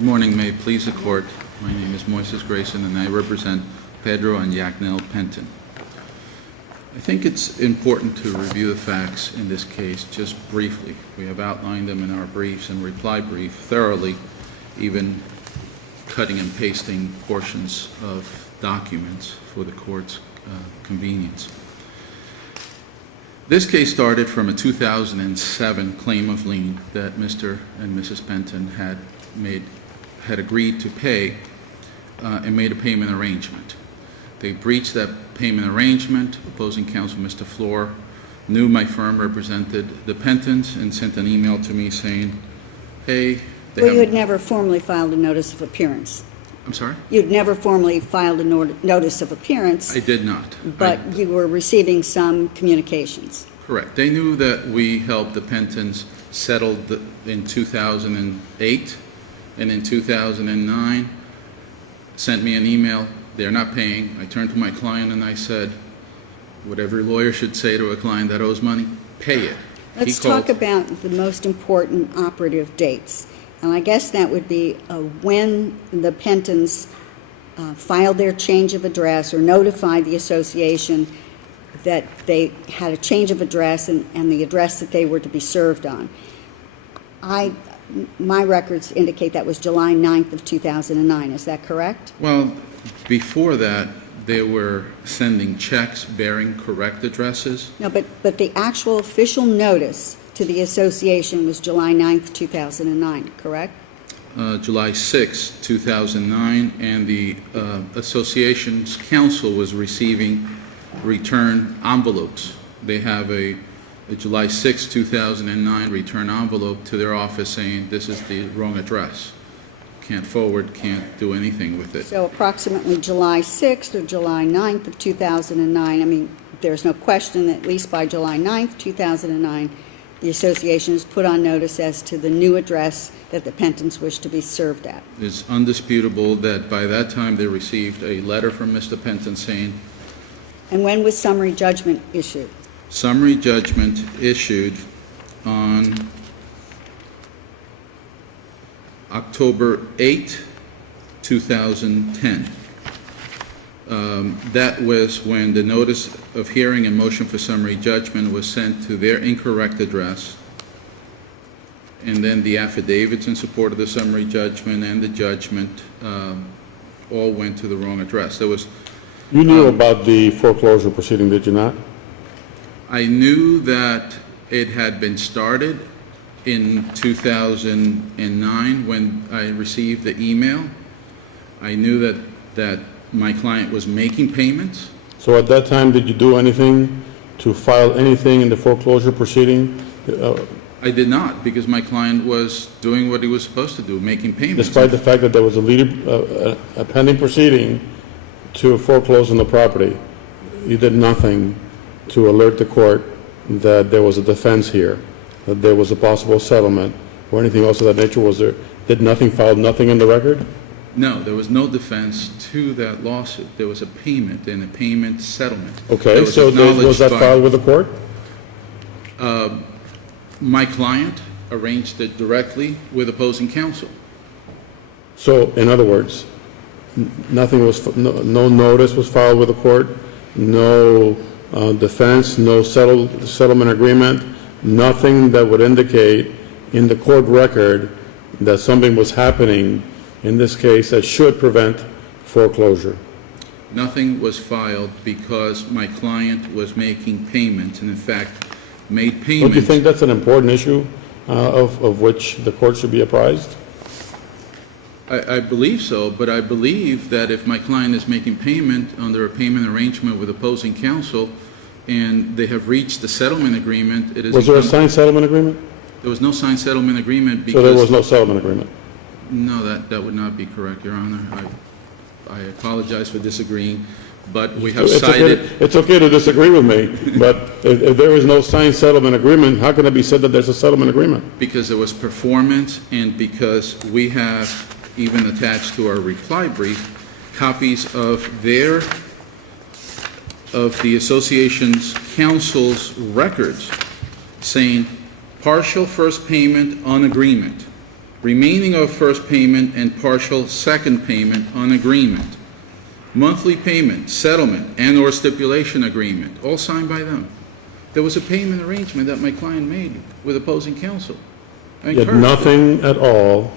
Good morning, may it please the court. My name is Moises Grayson and I represent Pedro and Yaknel Penton. I think it's important to review the facts in this case just briefly. We have outlined them in our briefs and reply brief thoroughly, even cutting and pasting portions of documents for the court's convenience. This case started from a 2007 claim of lien that Mr. and Mrs. Penton had agreed to pay and made a payment arrangement. They breached that payment arrangement. Opposing counsel, Mr. Floor, knew my firm represented the Pentons and sent an email to me saying, hey, well, you had never formally filed a notice of appearance. I'm sorry? You'd never formally filed a notice of appearance. I did not. But you were receiving some communications. Correct. They knew that we helped the Pentons settle in 2008, and in 2009 sent me an email. They're not paying. I turned to my client and I said, what every lawyer should say to a client that owes money, pay it. Let's talk about the most important operative dates. And I guess that would be when the Pentons filed their change of address or notified the association that they had a change of address and the address that they were to be served on. My records indicate that was July 9th of 2009. Is that correct? Well, before that, they were sending checks bearing correct addresses. No, but the actual official notice to the association was July 9th, 2009, correct? July 6, 2009, and the association's counsel was receiving return envelopes. They have a July 6, 2009 return envelope to their office saying this is the wrong address. Can't forward, can't do anything with it. So approximately July 6th or July 9th of 2009, I mean, there's no question that at least by July 9th, 2009, the association is put on notice as to the new address that the Pentons wish to be served at. It's undisputable that by that time they received a letter from Mr. Penton saying... And when was summary judgment issued? Summary judgment issued on October 8, 2010. That was when the notice of hearing and motion for summary judgment was sent to their incorrect address, and then the affidavits in support of the summary judgment and the judgment all went to the wrong address. There was. You knew about the foreclosure proceeding, did you not? I knew that it had been started in 2009 when I received the email. I knew that my client was making payments. So at that time, did you do anything to file anything in the foreclosure proceeding? I did not, because my client was doing what he was supposed to do, making payments. Despite the fact that there was a pending proceeding to foreclose on the property, you did nothing to alert the court that there was a defense here, that there was a possible settlement, or anything else of that nature? Was there? Did nothing, filed nothing in the record? No, there was no defense to that lawsuit. There was a payment and a payment settlement. Okay, so was that filed with the court? My client arranged it directly with opposing counsel. So, in other words, nothing was, no notice was filed with the court, no defense, no settlement agreement, nothing that would indicate in the court record that something was happening in this case that should prevent foreclosure. Nothing was filed because my client was making payments, and in fact made payments. Don't you think that's an important issue of which the court should be apprised? I believe so, but I believe that if my client is making payment under a payment arrangement with opposing counsel and they have reached the settlement agreement, it is... Was there a signed settlement agreement? There was no signed settlement agreement because... So there was no settlement agreement? No, that would not be correct, Your Honor. I apologize for disagreeing, but we have cited... It's okay to disagree with me, but if there is no signed settlement agreement, how can it be said that there's a settlement agreement? Because there was performance and because we have even attached to our reply brief copies of the association's counsel's records saying partial first payment on agreement, remaining of first payment and partial second payment on agreement, monthly payment, settlement, and/or stipulation agreement, all signed by them. There was a payment arrangement that my client made with opposing counsel. I Yet encourage it. nothing at all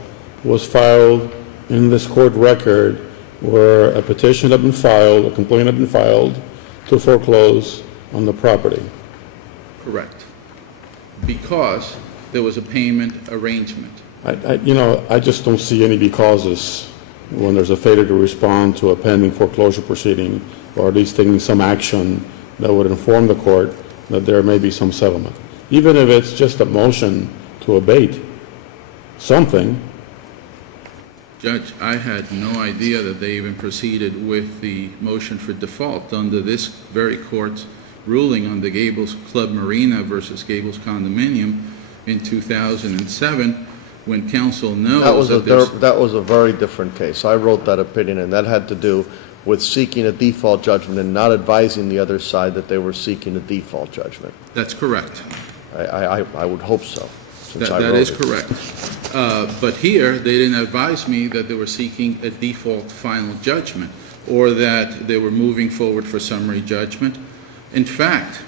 was filed in this court record where a petition had been filed, a complaint had been filed to foreclose on the property. Correct. Because there was a payment arrangement. I just don't see any becauses when there's a failure to respond to a pending foreclosure proceeding, or at least taking some action that would inform the court that there may be some settlement. Even if it's just a motion to abate something. Judge, I had no idea that they even proceeded with the motion for default under this very court's ruling on the Gables Club Marina versus Gables Condominium in 2007, when counsel knows that there's... That was a very different case. I wrote that opinion, and that had to do with seeking a default judgment and not advising the other side that they were seeking a default judgment. That's correct. I would hope so, since I That wrote is it. correct. But here, they didn't advise me that they were seeking a default final judgment or that they were moving forward for summary judgment. In fact,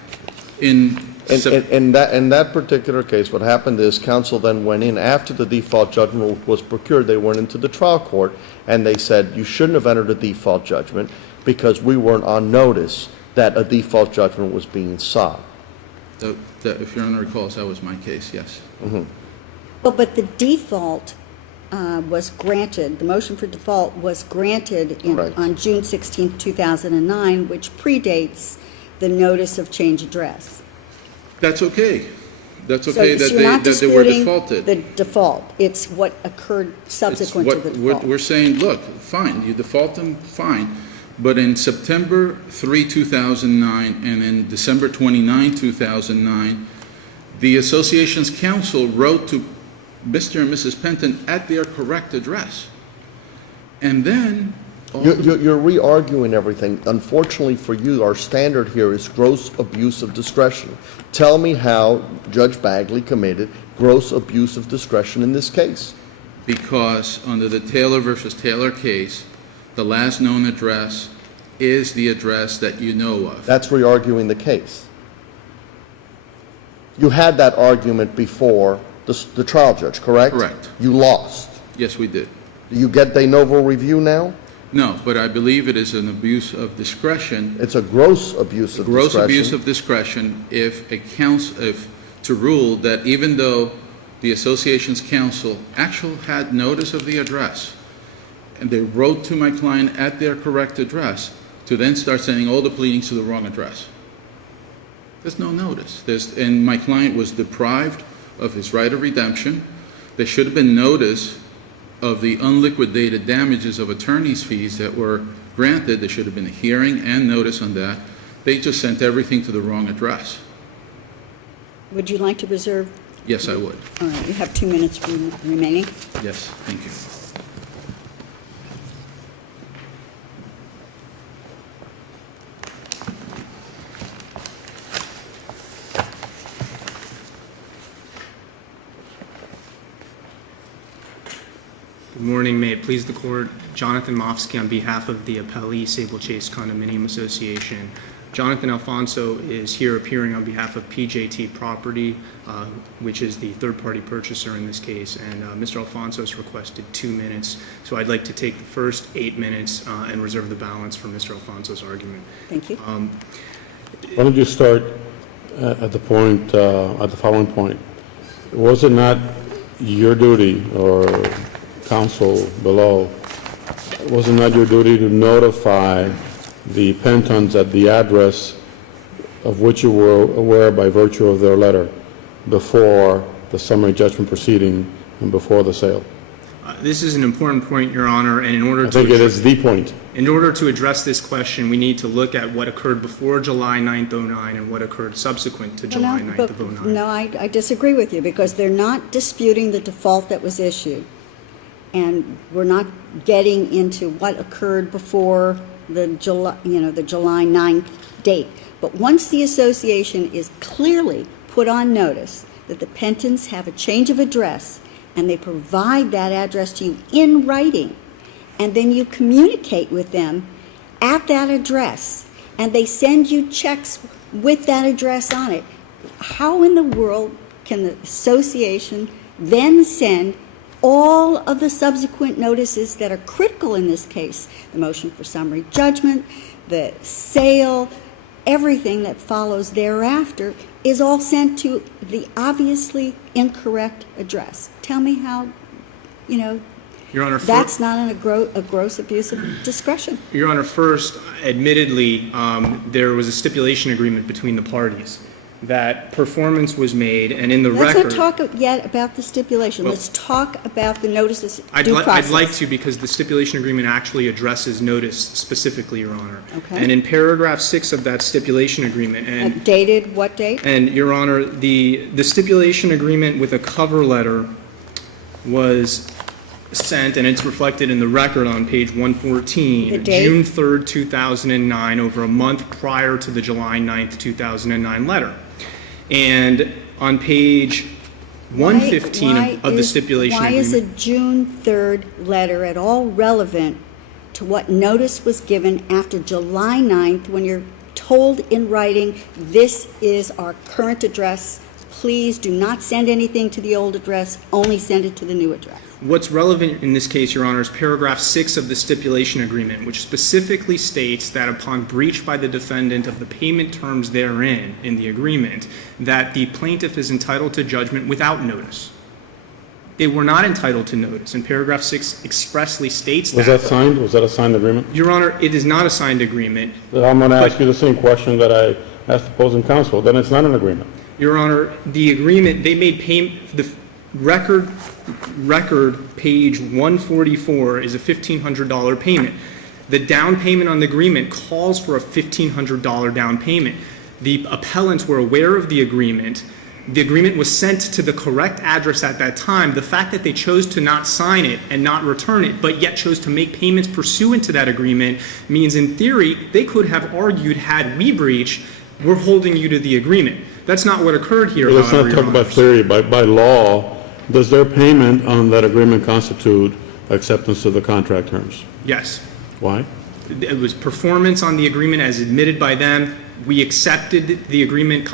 in In that particular case, what happened is counsel then went in after the default judgment was procured. They went into the trial court and they said, you shouldn't have entered a default judgment because we weren't on notice that a default judgment was being sought. if Your Honor recalls, that was my case, yes. But the default was granted, the motion for default was granted Right. on June 16, 2009, which predates the notice of change address. That's okay. That's okay So that you're not they were disputing defaulted. the default. It's what occurred subsequent to the default. We're saying, look, fine, you default them, fine. But in September 3, 2009, and in December 29, 2009, the association's counsel wrote to Mr. and Mrs. Penton at their correct address. And then... You're re-arguing everything. Unfortunately for you, our standard here is gross abuse of discretion. Tell me how Judge Bagley committed gross abuse of discretion in this case. Because under the Taylor versus Taylor case, the last known address is the address that you know of. That's re-arguing the case. You had that argument before the trial judge, correct? Correct. You lost. Yes, we did. Do you get de novo review now? No, but I believe it is an abuse of discretion, It's a gross abuse of gross discretion. abuse of discretion, if to rule that even though the association's counsel actually had notice of the address, and they wrote to my client at their correct address, to then start sending all the pleadings to the wrong address. There's no notice. And my client was deprived of his right of redemption. There should have been notice of the unliquidated damages of attorney's fees that were granted. There should have been a hearing and notice on that. They just sent everything to the wrong address. Would you like to reserve? Yes, I would. All right, you have 2 minutes remaining. Yes, thank you. Good morning. May it please the court. Jonathan Mofsky on behalf of the appellee Sable Chase Condominium Association. Jonathan Alfonso is here appearing on behalf of PJT Property, which is the third-party purchaser in this case, and Mr. Alfonso has requested 2 minutes. So I'd like to take the first 8 minutes and reserve the balance for Mr. Alfonso's argument. Thank you. Why don't you start at the following point? Was it not your duty, or counsel below, was it not your duty to notify the Pentons at the address of which you were aware by virtue of their letter before the summary judgment proceeding and before the sale? This is an important point, Your Honor, and in order I think it is the point. In order to address this question, we need to look at what occurred before July 9th, 09 and what occurred subsequent to July 9th of 09. No, I disagree with you, because they're not disputing the default that was issued. And we're not getting into what occurred before the July 9th date. But once the association is clearly put on notice that the Pentons have a change of address and they provide that address to you in writing, and then you communicate with them at that address, and they send you checks with that address on it, how in the world can the association then send all of the subsequent notices that are critical in this case, the motion for summary judgment, the sale, everything that follows thereafter, is all sent to the obviously incorrect address? Tell me how, Your Honor, that's not a gross abuse of discretion. Your Honor, first, admittedly, there was a stipulation agreement between the parties that performance was made, and in the record... Let's not talk yet about the stipulation. Let's talk about the notices I'd due process. I'd like to, because the stipulation agreement actually addresses notice specifically, Your Honor. Okay. And in paragraph 6 of that stipulation agreement, and Dated what date? And, Your Honor, the stipulation agreement with a cover letter was sent, and it's reflected in the record on page 114. The date? June 3rd, 2009, over a month prior to the July 9th, 2009 letter. And on page 115 of the stipulation Why agreement... is a June 3rd letter at all relevant to what notice was given after July 9th when you're told in writing, this is our current address, please do not send anything to the old address, only send it to the new address? What's relevant in this case, Your Honor, is paragraph 6 of the stipulation agreement, which specifically states that upon breach by the defendant of the payment terms therein in the agreement, that the plaintiff is entitled to judgment without notice. They were not entitled to notice, and paragraph 6 expressly states that. Was that signed? Was that a signed agreement? Your Honor, it is not a signed agreement. I'm going to ask you the same question that I asked opposing counsel. Then it's not an agreement. Your Honor, the agreement, they made payment, the record page 144 is a $1,500 payment. The down payment on the agreement calls for a $1,500 down payment. The appellants were aware of the agreement. The agreement was sent to the correct address at that time. The fact that they chose to not sign it and not return it, but yet chose to make payments pursuant to that agreement means, in theory, they could have argued, had we breached, we're holding you to the agreement. That's not what occurred here. Let's not talk about theory. By law, does their payment on that agreement constitute acceptance of the contract terms? Yes. Why? It was performance on the agreement as admitted by them. We accepted the agreement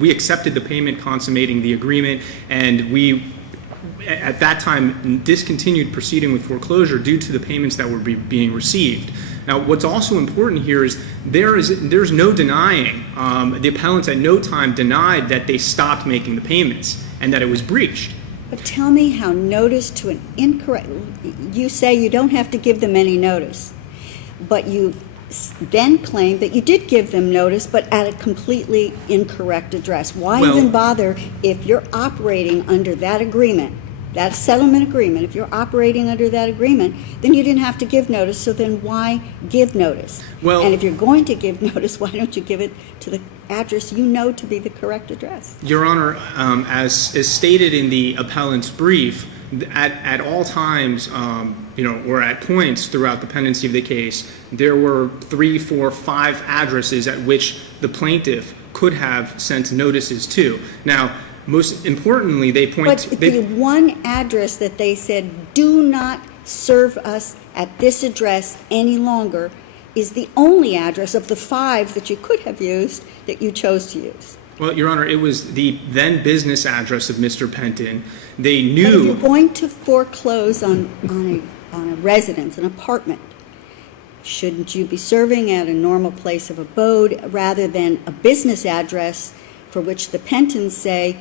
we accepted the payment consummating the agreement, and we, at that time, discontinued proceeding with foreclosure due to the payments that were being received. Now, what's also important here is there's no denying, the appellants at no time denied that they stopped making the payments and that it was breached. But tell me how notice to an incorrect, you say you don't have to give them any notice, but you then claim that you did give them notice, but at a completely incorrect address. Why even bother if you're operating under that agreement, that settlement agreement? If you're operating under that agreement, then you didn't have to give notice, so then why give notice? Well, and if you're going to give notice, why don't you give it to the address you know to be the correct address? Your Honor, as stated in the appellant's brief, at all times, or at points throughout the pendency of the case, there were 3, 4, 5 addresses at which the plaintiff could have sent notices to. Now, most importantly, they point... But the one address that they said, do not serve us at this address any longer, is the only address of the 5 that you could have used that you chose to use. Well, Your Honor, it was the then business address of Mr. Penton. They knew... But if you're going to foreclose on a residence, an apartment, shouldn't you be serving at a normal place of abode rather than a business address for which the Pentons say,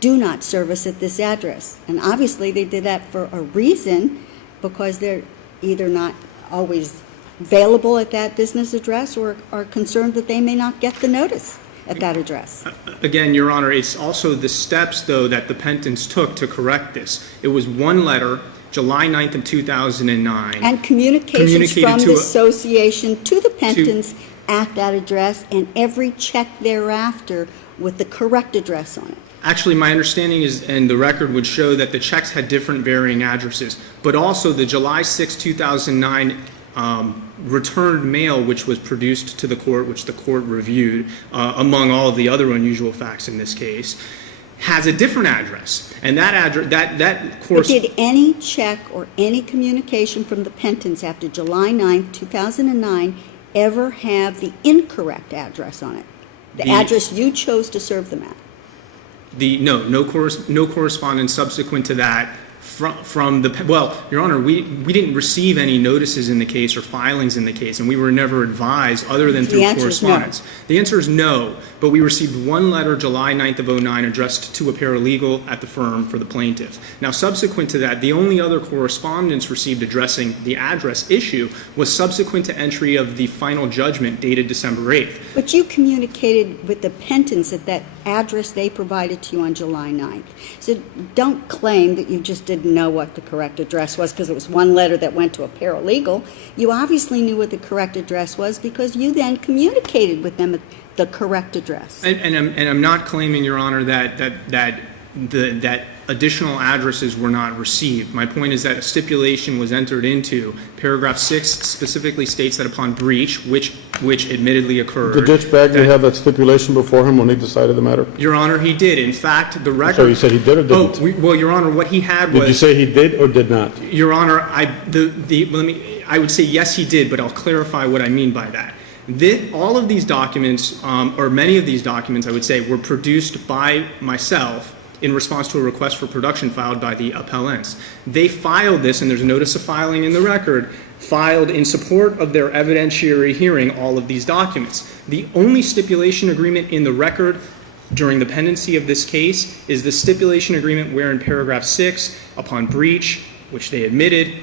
do not service at this address? And obviously they did that for a reason, because they're either not always available at that business address or are concerned that they may not get the notice at that address. Again, Your Honor, it's also the steps, though, that the Pentons took to correct this. It was one letter, July 9th of 2009. And communications from the association to the Pentons at that address, and every check thereafter with the correct address on it. Actually, my understanding is, and the record would show, that the checks had different varying addresses, but also the July 6, 2009 returned mail, which was produced to the court, which the court reviewed, among all of the other unusual facts in this case, has a different address. And that address, that But course. did any check or any communication from the Pentons after July 9th, 2009 ever have the incorrect address on it? The address you chose to serve them at? No correspondence subsequent to that from the, well, Your Honor, we didn't receive any notices in the case or filings in the case, and we were never advised other than through correspondence. The answer is no, but we received one letter July 9th of 09 addressed to a paralegal at the firm for the plaintiff. Now, subsequent to that, the only other correspondence received addressing the address issue was subsequent to entry of the final judgment dated December 8th. But you communicated with the Pentons at that address they provided to you on July 9th. So don't claim that you just didn't know what the correct address was because it was one letter that went to a paralegal. You obviously knew what the correct address was because you then communicated with them at the correct address. And I'm not claiming, Your Honor, that additional addresses were not received. My point is that a stipulation was entered into. Paragraph 6 specifically states that upon breach, which admittedly occurred. Did Judge Bagley have that stipulation before him when he decided the matter? Your Honor, he did. In fact, the record. So you said he did or didn't? Well, Your Honor, what he had was. Did you say he did or did not? Your Honor, I would say yes, he did, but I'll clarify what I mean by that. All of these documents, or many of these documents, I would say, were produced by myself in response to a request for production filed by the appellants. They filed this, and there's a notice of filing in the record, filed in support of their evidentiary hearing all of these documents. The only stipulation agreement in the record during the pendency of this case is the stipulation agreement where in paragraph 6, upon breach, which they admitted,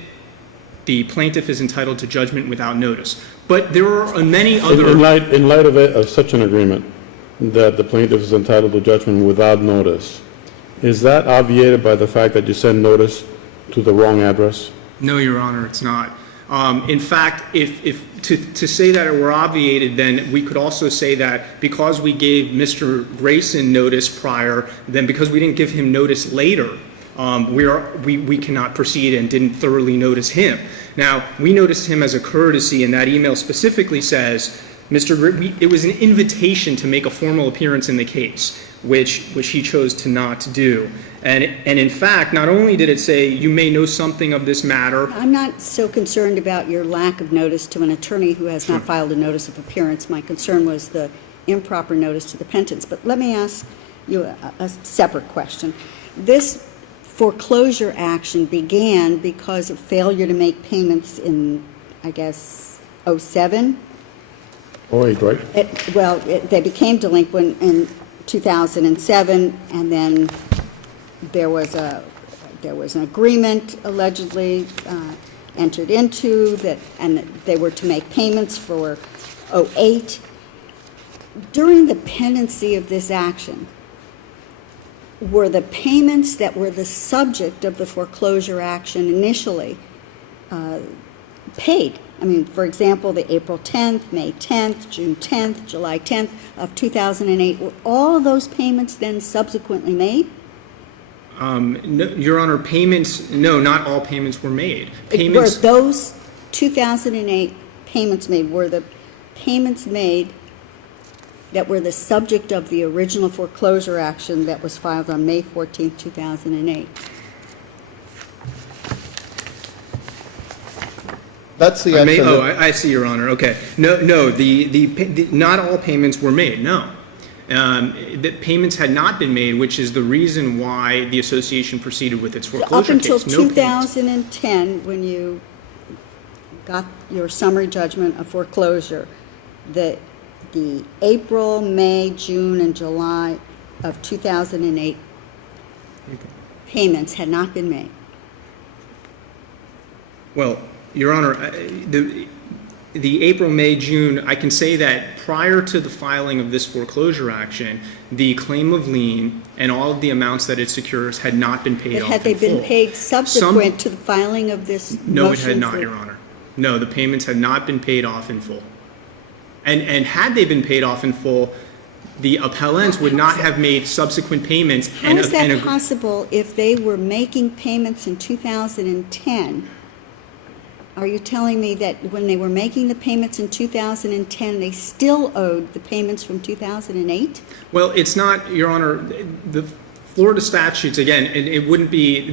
the plaintiff is entitled to judgment without notice. But there are many other. In light of such an agreement, that the plaintiff is entitled to judgment without notice, is that obviated by the fact that you send notice to the wrong address? No, Your Honor, it's not. In fact, if to say that it were obviated, then we could also say that because we gave Mr. Grayson notice prior, then because we didn't give him notice later, we cannot proceed and didn't thoroughly notice him. Now, we noticed him as a courtesy, and that email specifically says, it was an invitation to make a formal appearance in the case, which he chose to not do. And in fact, not only did it say, you may know something of this matter. I'm not so concerned about your lack of notice to an attorney who has not filed a notice of appearance. My concern was the improper notice to the Pentons. But let me ask you a separate question. This foreclosure action began because of failure to make payments in, I guess, 07? 08, right? They became delinquent in 2007, and then there was an agreement allegedly entered into that, and they were to make payments for 08. During the pendency of this action, were the payments that were the subject of the foreclosure action initially paid? I mean, for example, the April 10th, May 10th, June 10th, July 10th of 2008, were all of those payments then subsequently made? No, Your Honor, no, not all payments were made. Were those 2008 payments made, were the payments made that were the subject of the original foreclosure action that was filed on May 14th, 2008? That's the answer. I see, Your Honor. Okay. No, not all payments were made, no. The payments had not been made, which is the reason why the association proceeded with its foreclosure case. Up until 2010, when you got your summary judgment of foreclosure, the April, May, June, and July of 2008 payments had not been made. Well, Your Honor, the April, May, June, I can say that prior to the filing of this foreclosure action, the claim of lien and all of the amounts that it secures had not been paid But off had they in full. been paid subsequent to the filing of this motion? No, it had not, Your Honor. No, the payments had not been paid off in full. And had they been paid off in full, the appellants would not have made subsequent payments. How is that possible if they were making payments in 2010? Are you telling me that when they were making the payments in 2010, they still owed the payments from 2008? Well, it's not, Your Honor, Florida statutes, again, it wouldn't be,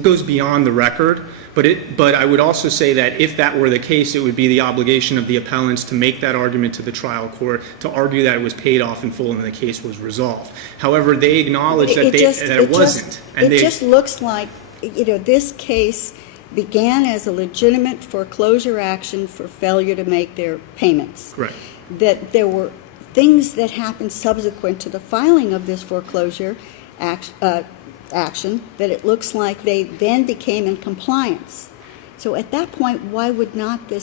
goes beyond the record, but I would also say that if that were the case, it would be the obligation of the appellants to make that argument to the trial court, to argue that it was paid off in full and the case was resolved. However, they acknowledge that it wasn't. It just looks like, this case began as a legitimate foreclosure action for failure to make their payments. Right. That there were things that happened subsequent to the filing of this foreclosure action that it looks like they then became in compliance. So at that point, why would not the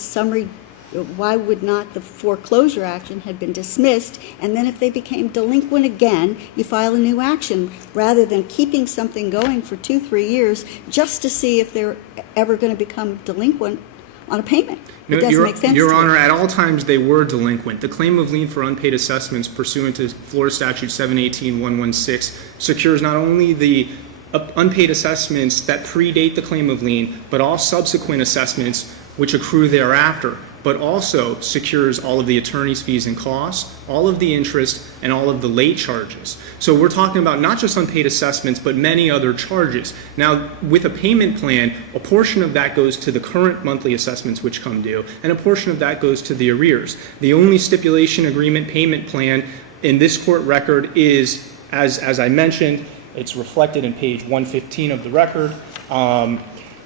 foreclosure action had been dismissed, and then if they became delinquent again, you file a new action, rather than keeping something going for 2-3 years just to see if they're ever going to become delinquent on a payment? It doesn't make sense Your to me. Honor, at all times they were delinquent. The claim of lien for unpaid assessments pursuant to Florida Statute 718-116 secures not only the unpaid assessments that predate the claim of lien, but all subsequent assessments which accrue thereafter, but also secures all of the attorney's fees and costs, all of the interest, and all of the late charges. So we're talking about not just unpaid assessments, but many other charges. Now, with a payment plan, a portion of that goes to the current monthly assessments which come due, and a portion of that goes to the arrears. The only stipulation agreement payment plan in this court record is, as I mentioned, it's reflected in page 115 of the record.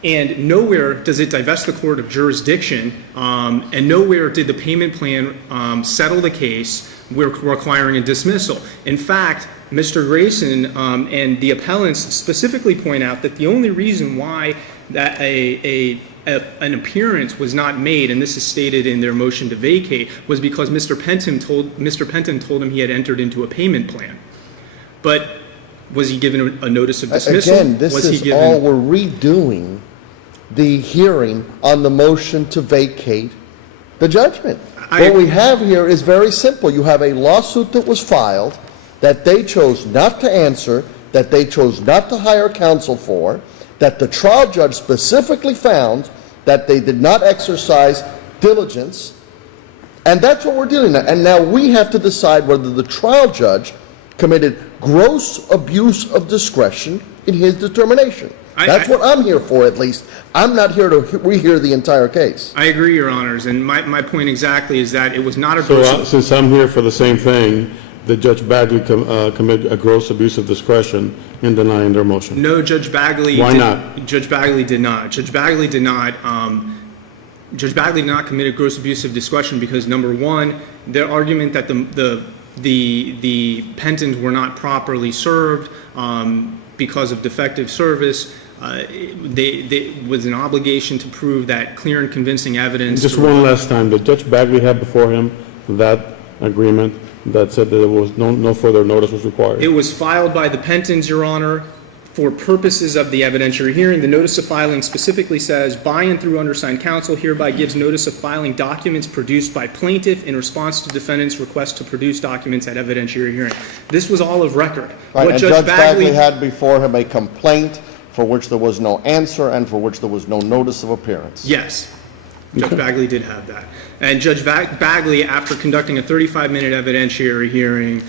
And nowhere does it divest the court of jurisdiction, and nowhere did the payment plan settle the case requiring a dismissal. In fact, Mr. Grayson and the appellants specifically point out that the only reason why that an appearance was not made, and this is stated in their motion to vacate, was because Mr. Penton told him he had entered into a payment plan. But was he given a notice of dismissal? Again, this is all, we're redoing the hearing on the motion to vacate the judgment. What we have here is very simple. You have a lawsuit that was filed that they chose not to answer, that they chose not to hire counsel for, that the trial judge specifically found that they did not exercise diligence, and that's what we're dealing with. And now we have to decide whether the trial judge committed gross abuse of discretion in his determination. That's what I'm here for, at least. I'm not here to rehear the entire case. I agree, Your Honors, and my point exactly is that it was not a So since I'm here for the same thing, did Judge Bagley commit a gross abuse of discretion in denying their motion? No, Judge Bagley. Why not? Judge Bagley did not. Judge Bagley did not commit a gross abuse of discretion because, number one, their argument that the Pentons were not properly served because of defective service. They was an obligation to prove that clear and convincing evidence. Just one last time, did Judge Bagley have before him that agreement that said that there was no further notice was required? It was filed by the Pentons, Your Honor, for purposes of the evidentiary hearing. The notice of filing specifically says, by and through undersigned counsel hereby gives notice of filing documents produced by plaintiff in response to defendant's request to produce documents at evidentiary hearing. This was all of record. Right, and Judge Bagley had before him a complaint for which there was no answer and for which there was no notice of appearance. Yes. Judge Bagley did have that. And Judge Bagley, after conducting a 35-minute evidentiary hearing,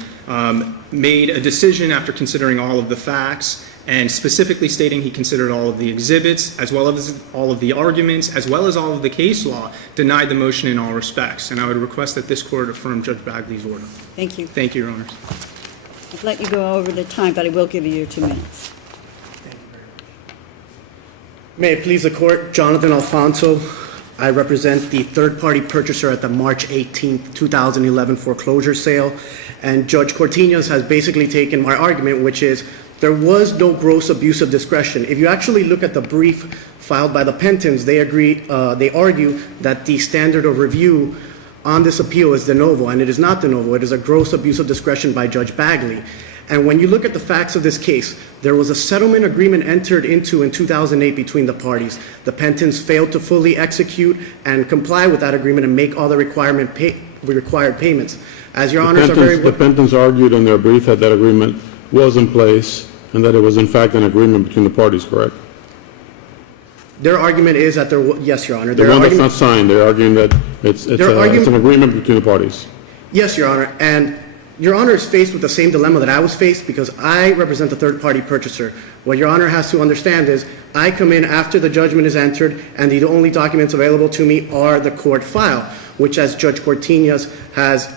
made a decision after considering all of the facts and specifically stating he considered all of the exhibits, as well as all of the arguments, as well as all of the case law, denied the motion in all respects. And I would request that this Court affirm Judge Bagley's order. Thank you. Thank you, Your Honors. I've let you go over the time, but I will give you your 2 minutes. May it please the Court, Jonathan Alfonso. I represent the third-party purchaser at the March 18, 2011 foreclosure sale. And Judge Cortinas has basically taken my argument, which is there was no gross abuse of discretion. If you actually look at the brief filed by the Pentons, they argue that the standard of review on this appeal is de novo, and it is not de novo. It is a gross abuse of discretion by Judge Bagley. And when you look at the facts of this case, there was a settlement agreement entered into in 2008 between the parties. The Pentons failed to fully execute and comply with that agreement and make all the required payments. As Your Honors are very The Pentons argued in their brief that that agreement was in place and that it was in fact an agreement between the parties, correct? Their argument is that yes, Your Honor. The one that's not signed, they're arguing that it's an agreement between the parties. Yes, Your Honor. And Your Honor is faced with the same dilemma that I was faced because I represent the third-party purchaser. What Your Honor has to understand is I come in after the judgment is entered, and the only documents available to me are the court file, which, as Judge Cortinas has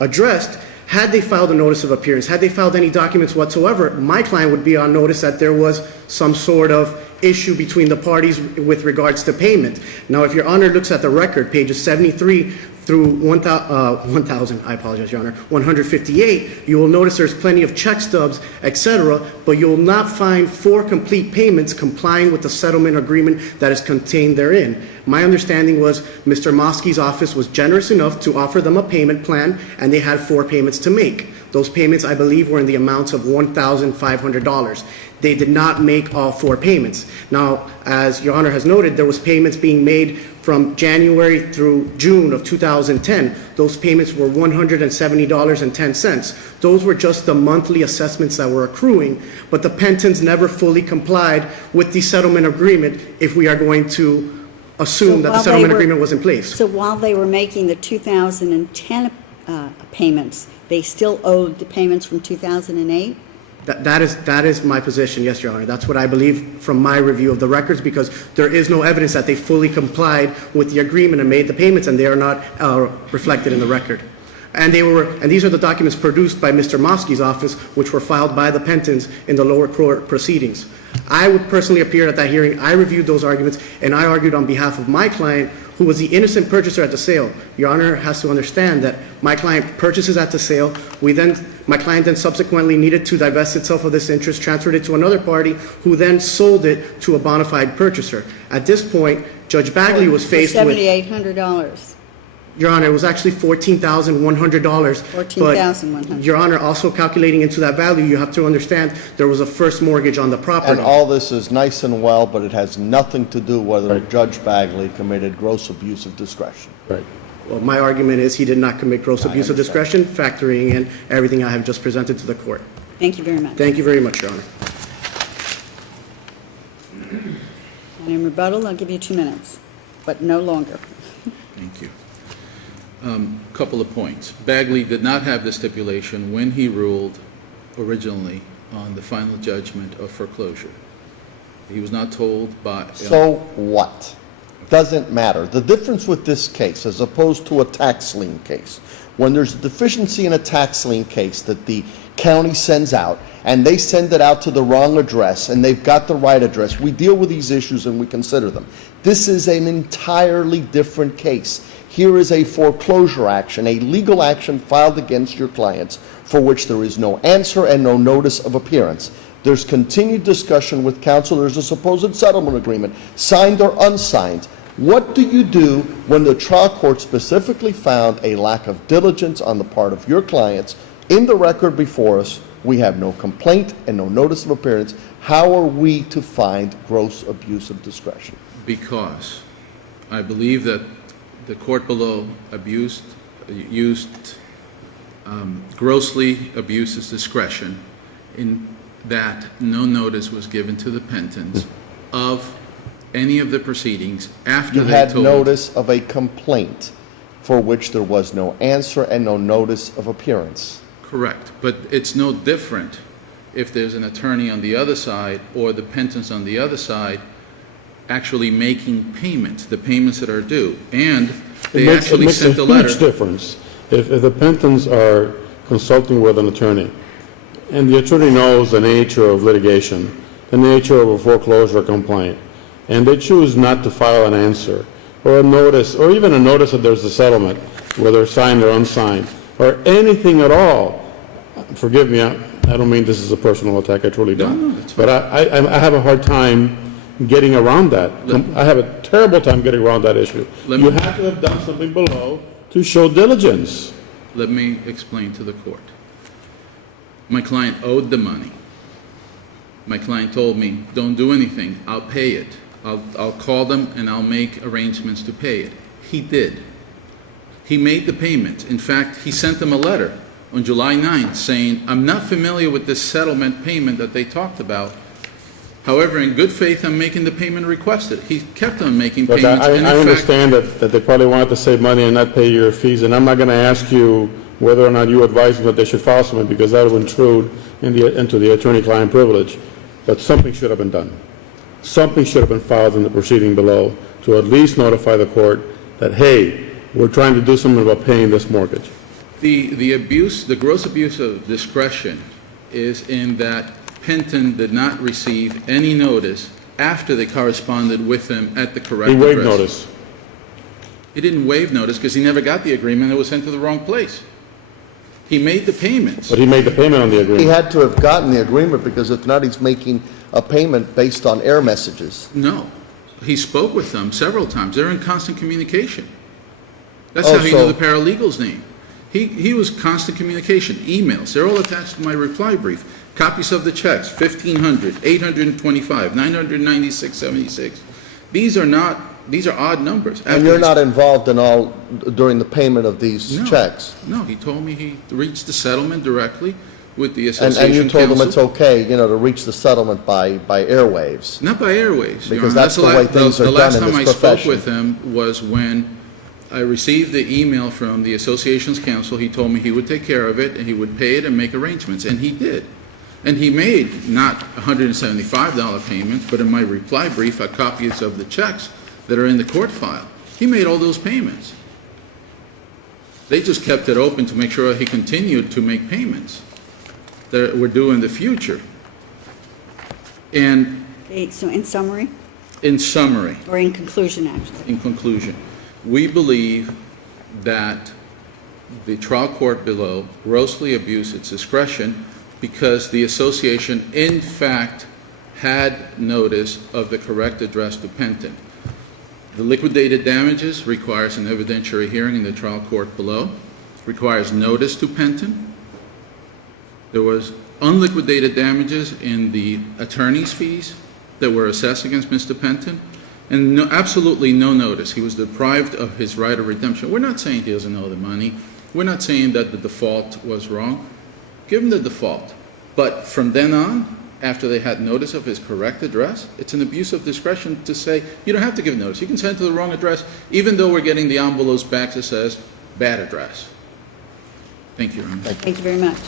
addressed, had they filed a notice of appearance, had they filed any documents whatsoever, my client would be on notice that there was some sort of issue between the parties with regards to payment. Now, if Your Honor looks at the record, pages 73 through 158, you will notice there's plenty of check stubs, etc., but you will not find 4 complete payments complying with the settlement agreement that is contained therein. My understanding was Mr. Mosky's office was generous enough to offer them a payment plan, and they had 4 payments to make. Those payments, I believe, were in the amounts of $1,500. They did not make all 4 payments. Now, as Your Honor has noted, there was payments being made from January through June of 2010. Those payments were $170.10. Those were just the monthly assessments that were accruing, but the Pentons never fully complied with the settlement agreement if we are going to assume that the settlement agreement was in place. So while they were making the 2010 payments, they still owed the payments from 2008? That is my position, yes, Your Honor. That's what I believe from my review of the records, because there is no evidence that they fully complied with the agreement and made the payments, and they are not reflected in the record. And these are the documents produced by Mr. Mosky's office, which were filed by the Pentons in the lower court proceedings. I would personally appear at that hearing. I reviewed those arguments, and I argued on behalf of my client, who was the innocent purchaser at the sale. Your Honor has to understand that my client purchases at the sale. My client then subsequently needed to divest itself of this interest, transferred it to another party, who then sold it to a bona fide purchaser. At this point, Judge Bagley was faced with $7,800. Your Honor, it was actually $14,100. $14,100. But, Your Honor, also calculating into that value, you have to understand there was a first mortgage on the property. And all this is nice and well, but it has nothing to do whether Judge Bagley committed gross abuse of discretion. Right. Well, my argument is he did not commit gross abuse of discretion, factoring in everything I have just presented to the court. Thank you very much. Thank you very much, Your Honor. And in rebuttal, I'll give you 2 minutes, but no longer. Thank you. Couple of points. Bagley did not have the stipulation when he ruled originally on the final judgment of foreclosure. He was not told by... So what? Doesn't matter. The difference with this case, as opposed to a tax lien case, when there's a deficiency in a tax lien case that the county sends out, and they send it out to the wrong address, and they've got the right address, we deal with these issues and we consider them. This is an entirely different case. Here is a foreclosure action, a legal action filed against your clients for which there is no answer and no notice of appearance. There's continued discussion with counsel. There's a supposed settlement agreement, signed or unsigned. What do you do when the trial court specifically found a lack of diligence on the part of your clients? In the record before us, we have no complaint and no notice of appearance. How are we to find gross abuse of discretion? Because I believe that the court below grossly abused his discretion in that no notice was given to the Pentons of any of the proceedings after You they had told... notice of a complaint for which there was no answer and no notice of appearance. Correct, but it's no different if there's an attorney on the other side or the Pentons on the other side actually making payments, the payments that are due. And they actually sent a letter... It makes a huge difference if the Pentons are consulting with an attorney, and the attorney knows the nature of litigation, the nature of a foreclosure complaint, and they choose not to file an answer, or a notice, or even a notice that there's a settlement, whether signed or unsigned, or anything at all. Forgive me, I don't mean this is a personal attack, I truly don't. No, it's but I have a hard time getting around that. I have a terrible time getting around that issue. You have to have done something below to show diligence. Let me explain to the court. My client owed the money. My client told me, don't do anything, I'll pay it. I'll call them and I'll make arrangements to pay it. He did. He made the payment. In fact, he sent them a letter on July 9th saying, I'm not familiar with this settlement payment that they talked about. However, in good faith, I'm making the payment requested. He kept on making payments. I understand that they probably wanted to save money and not pay your fees, and I'm not going to ask you whether or not you advise them that they should file something, because that would intrude into the attorney-client privilege. But something should have been done. Something should have been filed in the proceeding below to at least notify the court that, hey, we're trying to do something about paying this mortgage. The abuse, the gross abuse of discretion is in that Penton did not receive any notice after they corresponded with him at the correct He address. waived notice. He didn't waive notice because he never got the agreement. It was sent to the wrong place. He made the payments. But he made the payment on the He agreement. had to have gotten the agreement, because if not, he's making a payment based on error messages. No. He spoke with them several times. They're in constant communication. That's Oh, how he so- knew the paralegal's name. He was constant communication, emails. They're all attached to my reply brief. Copies of the checks, 1,500, 825, 996.76. These are odd numbers. And you're not involved in all, during the payment of these No. checks? No, he told me he reached the settlement directly with the And association you told them it's counsel. okay, to reach the settlement by airwaves? Not by airways. Your Because Honor. that's the way things are The done last in time this I spoke profession. with him was when I received the email from the association's counsel. He told me he would take care of it, and he would pay it and make arrangements, and he did. And he made not $175 payments, but in my reply brief, I copies of the checks that are in the court file. He made all those payments. They just kept it open to make sure he continued to make payments that were due in the future. And Okay, so in summary, in summary, or in conclusion, actually. in conclusion, we believe that the trial court below grossly abused its discretion because the association, in fact, had notice of the correct address to Penton. The liquidated damages requires an evidentiary hearing in the trial court below, requires notice to Penton. There was unliquidated damages in the attorney's fees that were assessed against Mr. Penton, and absolutely no notice. He was deprived of his right of redemption. We're not saying he doesn't owe the money. We're not saying that the default was wrong. Give him the default. But from then on, after they had notice of his correct address, it's an abuse of discretion to say, you don't have to give notice. You can send it to the wrong address, even though we're getting the envelopes back that says bad address. Thank you, Your Honor. Thank you very much.